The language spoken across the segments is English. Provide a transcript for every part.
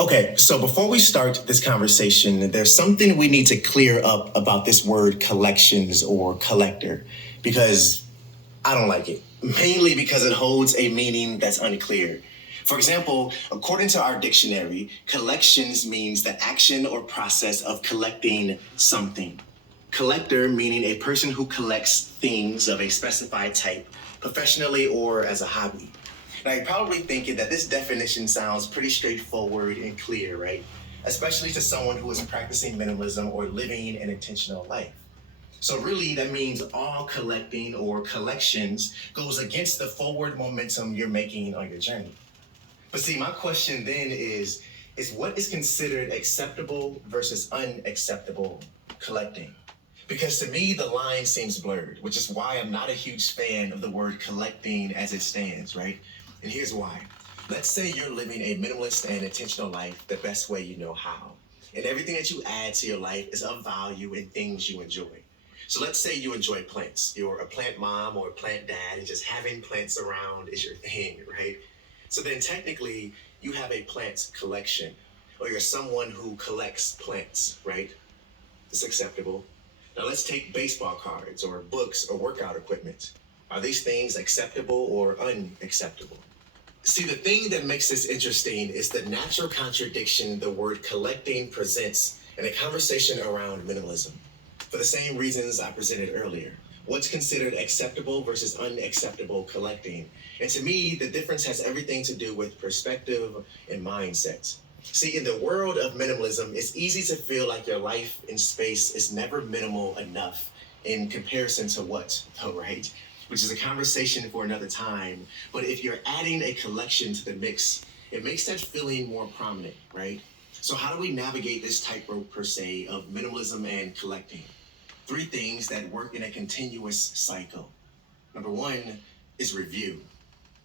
Okay, so before we start this conversation, there's something we need to clear up about this word collections or collector, because I don't like it, mainly because it holds a meaning that's unclear. For example, according to our dictionary, collections means the action or process of collecting something. Collector meaning a person who collects things of a specified type, professionally or as a hobby. Now, you're probably thinking that this definition sounds pretty straightforward and clear, right? Especially to someone who is practicing minimalism or living an intentional life. So really, that means all collecting or collections goes against the forward momentum you're making on your journey. But see, my question then is what is considered acceptable versus unacceptable collecting? Because to me, the line seems blurred, which is why I'm not a huge fan of the word collecting as it stands, right? And here's why. Let's say you're living a minimalist and intentional life the best way you know how. And everything that you add to your life is of value and things you enjoy. So let's say you enjoy plants. You're a plant mom or a plant dad, and just having plants around is your thing, right? So then technically, you have a plant collection, or you're someone who collects plants, right? It's acceptable. Now let's take baseball cards or books or workout equipment. Are these things acceptable or unacceptable? See, the thing that makes this interesting is the natural contradiction the word collecting presents in a conversation around minimalism. For the same reasons I presented earlier. What's considered acceptable versus unacceptable collecting? And to me, the difference has everything to do with perspective and mindset. See, in the world of minimalism, it's easy to feel like your life in space is never minimal enough in comparison to what, though, right? Which is a conversation for another time. But if you're adding a collection to the mix, it makes that feeling more prominent, right? So how do we navigate this tightrope, per se, of minimalism and collecting? 3 things that work in a continuous cycle. Number 1 is review.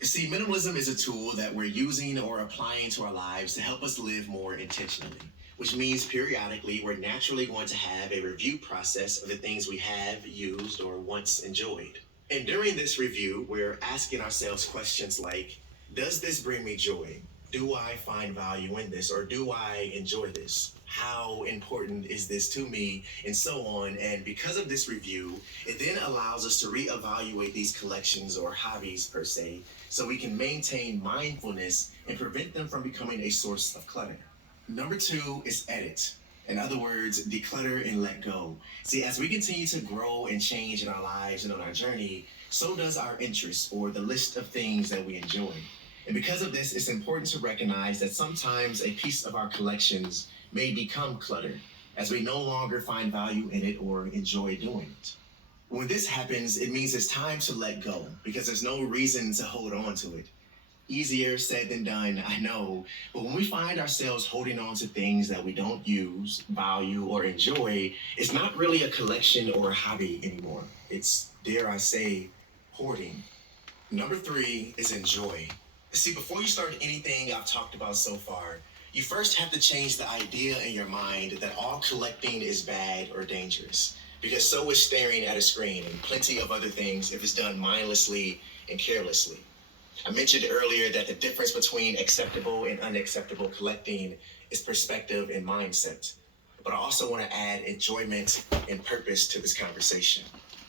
You see, minimalism is a tool that we're using or applying to our lives to help us live more intentionally, which means periodically we're naturally going to have a review process of the things we have used or once enjoyed. And during this review, we're asking ourselves questions like, does this bring me joy? Do I find value in this, or do I enjoy this? How important is this to me? And so on. And because of this review, it then allows us to reevaluate these collections or hobbies per se, so we can maintain mindfulness and prevent them from becoming a source of clutter. Number 2 is edit. In other words, declutter and let go. See, as we continue to grow and change in our lives and on our journey, so does our interests or the list of things that we enjoy. And because of this, it's important to recognize that sometimes a piece of our collections may become clutter, as we no longer find value in it or enjoy doing it. When this happens, it means it's time to let go, because there's no reason to hold on to it. Easier said than done, I know, but when we find ourselves holding on to things that we don't use, value, or enjoy, it's not really a collection or a hobby anymore. It's, dare I say, hoarding. Number 3 is enjoy. See, before you start anything I've talked about so far, you first have to change the idea in your mind that all collecting is bad or dangerous, because so is staring at a screen and plenty of other things if it's done mindlessly and carelessly. I mentioned earlier that the difference between acceptable and unacceptable collecting is perspective and mindset. But I also want to add enjoyment and purpose to this conversation.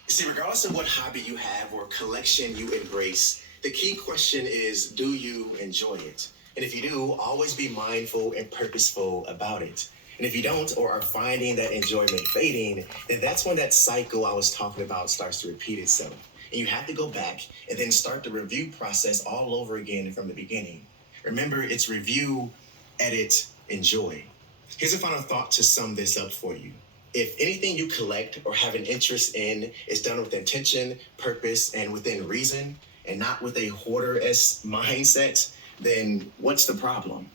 You see, regardless of what hobby you have or collection you embrace, the key question is, do you enjoy it? And if you do, always be mindful and purposeful about it. And if you don't, or are finding that enjoyment fading, then that's when that cycle I was talking about starts to repeat itself. And you have to go back and then start the review process all over again from the beginning. Remember, it's review, edit, enjoy. Here's a final thought to sum this up for you. If anything you collect or have an interest in is done with intention, purpose, and within reason, and not with a hoarder-esque mindset, then what's the problem?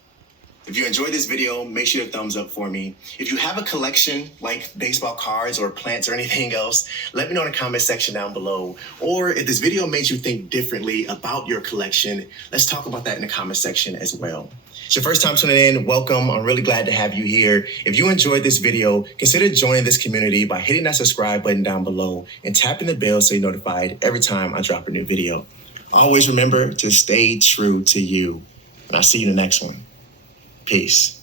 If you enjoyed this video, make sure to thumbs up for me. If you have a collection like baseball cards or plants or anything else, let me know in the comment section down below. Or if this video made you think differently about your collection, let's talk about that in the comment section as well. It's your first time tuning in, welcome. I'm really glad to have you here. If you enjoyed this video, consider joining this community by hitting that subscribe button down below and tapping the bell so you're notified every time I drop a new video. Always remember to stay true to you. And I'll see you in the next one. Peace.